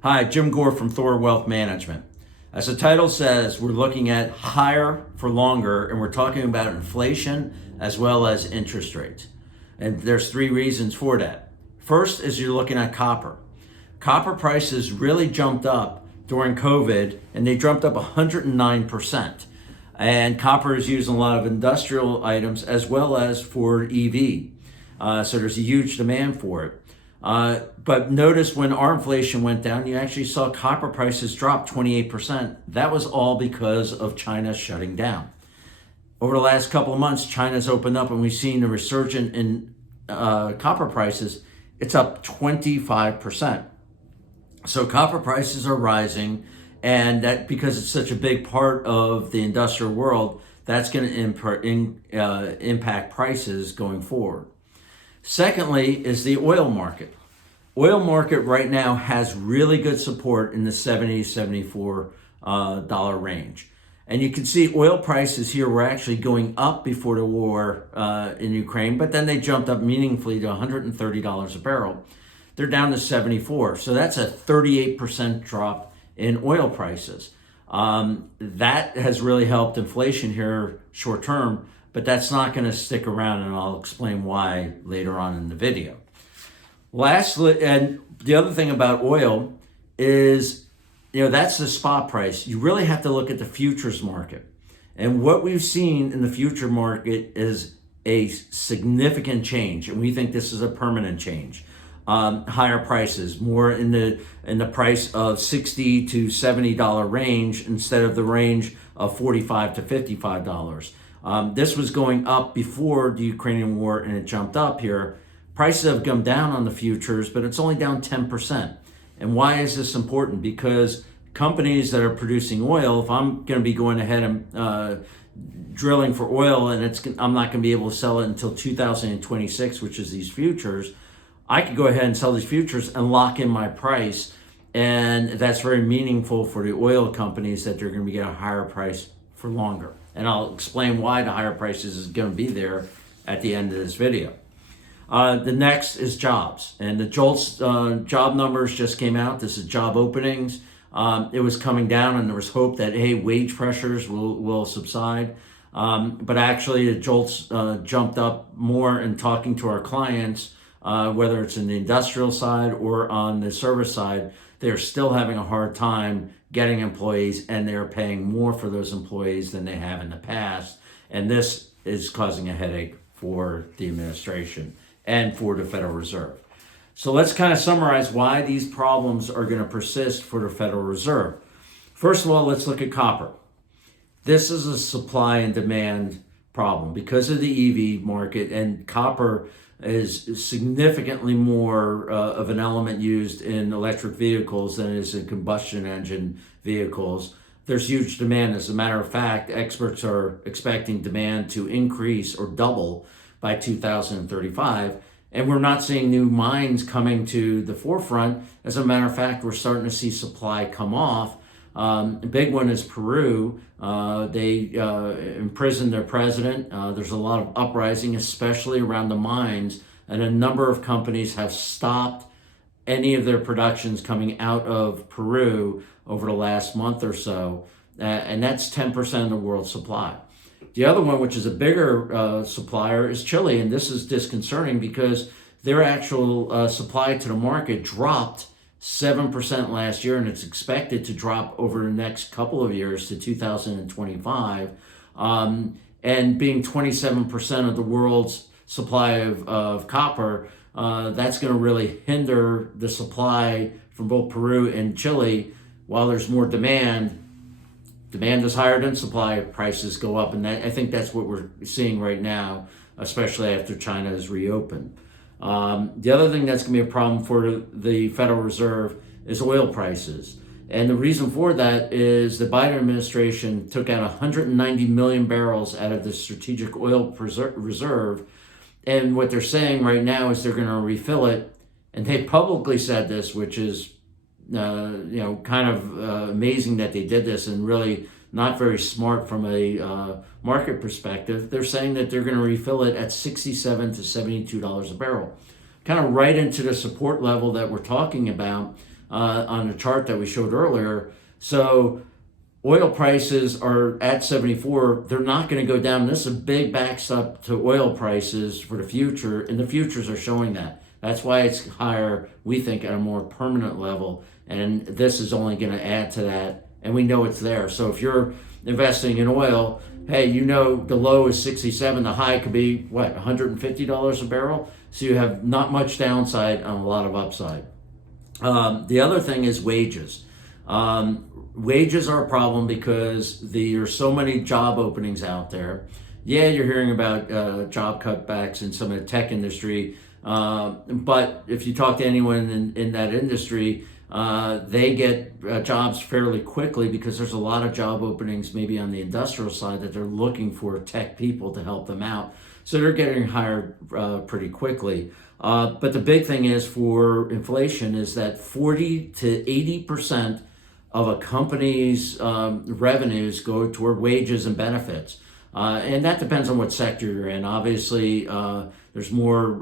Hi, Jim Gore from THOR Wealth Management. As the title says, we're looking at higher for longer, and we're talking about inflation as well as interest rates. And there's three reasons for that. First is you're looking at copper. Copper prices really jumped up during COVID, and they jumped up 109%. And copper is used in a lot of industrial items as well as for EV. So there's a huge demand for it. But notice when our inflation went down, you actually saw copper prices drop 28%. That was all because of China shutting down. Over the last couple of months, China's opened up and we've seen a resurgence in copper prices. It's up 25%. So copper prices are rising, and that because it's such a big part of the industrial world, that's going to impact prices going forward. Secondly is the oil market. Oil market right now has really good support in the $70, $74 range. And you can see oil prices here were actually going up before the war in Ukraine, but then they jumped up meaningfully to $130 a barrel. They're down to 74. So that's a 38% drop in oil prices. That has really helped inflation here short term, but that's not going to stick around, and I'll explain why later on in the video. Lastly, and the other thing about oil is, that's the spot price. You really have to look at the futures market. And what we've seen in the future market is a significant change, and we think this is a permanent change. Higher prices, more in the price of $60 to $70 range instead of the range of $45 to $55. This was going up before the Ukrainian war, and it jumped up here. Prices have come down on the futures, but it's only down 10%. And why is this important? Because companies that are producing oil, if I'm going to be going ahead and drilling for oil, and I'm not going to be able to sell it until 2026, which is these futures, I could go ahead and sell these futures and lock in my price. And that's very meaningful for the oil companies that they're going to be getting a higher price for longer. And I'll explain why the higher prices is going to be there at the end of this video. The next is jobs. And the JOLTS job numbers just came out. This is job openings. It was coming down, and there was hope that, hey, wage pressures will subside. But actually, the JOLTS jumped up more in talking to our clients, whether it's in the industrial side or on the service side. They're still having a hard time getting employees, and they're paying more for those employees than they have in the past. And this is causing a headache for the administration and for the Federal Reserve. So let's kind of summarize why these problems are going to persist for the Federal Reserve. First of all, let's look at copper. This is a supply and demand problem because of the EV market, and copper is significantly more of an element used in electric vehicles than it is in combustion engine vehicles. There's huge demand. As a matter of fact, experts are expecting demand to increase or double by 2035. And we're not seeing new mines coming to the forefront. As a matter of fact, we're starting to see supply come off. A big one is Peru. They imprisoned their president. There's a lot of uprising, especially around the mines, and a number of companies have stopped any of their productions coming out of Peru over the last month or so, and that's 10% of the world's supply. The other one, which is a bigger supplier, is Chile, and this is disconcerting because their actual supply to the market dropped 7% last year, and it's expected to drop over the next couple of years to 2025. And being 27% of the world's supply of copper, that's going to really hinder the supply from both Peru and Chile. While there's more demand is higher than supply, prices go up. And I think that's what we're seeing right now, especially after China has reopened. The other thing that's going to be a problem for the Federal Reserve is oil prices. And the reason for that is the Biden administration took out 190 million barrels out of the strategic oil reserve. And what they're saying right now is they're going to refill it. And they publicly said this, which is, kind of amazing that they did this and really not very smart from a market perspective. They're saying that they're going to refill it at $67 to $72 a barrel, kind of right into the support level that we're talking about on the chart that we showed earlier. So oil prices are at 74. They're not going to go down. This is a big backstop to oil prices for the future, and the futures are showing that. That's why it's higher, we think, at a more permanent level, and this is only going to add to that, and we know it's there. So if you're investing in oil, hey, you know the low is 67, the high could be, what, $150 a barrel? So you have not much downside and a lot of upside. The other thing is wages. Wages are a problem because there's so many job openings out there. Yeah, you're hearing about job cutbacks in some of the tech industry, but if you talk to anyone in that industry, they get jobs fairly quickly because there's a lot of job openings maybe on the industrial side that they're looking for tech people to help them out. So they're getting hired pretty quickly. But the big thing is for inflation is that 40 to 80% of a company's revenues go toward wages and benefits. And that depends on what sector you're in. Obviously, there's more,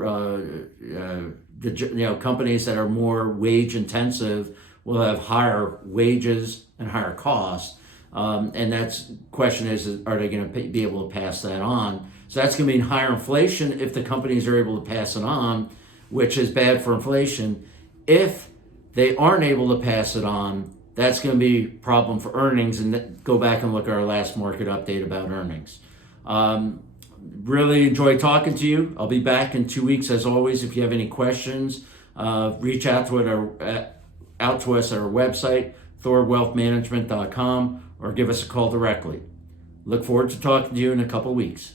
companies that are more wage intensive will have higher wages and higher costs. And that's question is, are they going to be able to pass that on? So that's going to mean higher inflation if the companies are able to pass it on, which is bad for inflation. If they aren't able to pass it on, that's going to be a problem for earnings. And go back and look at our last market update about earnings. Really enjoy talking to you. I'll be back in 2 weeks as always. If you have any questions, reach out to us at our website, thorwealthmanagement.com, or give us a call directly. Look forward to talking to you in a couple weeks.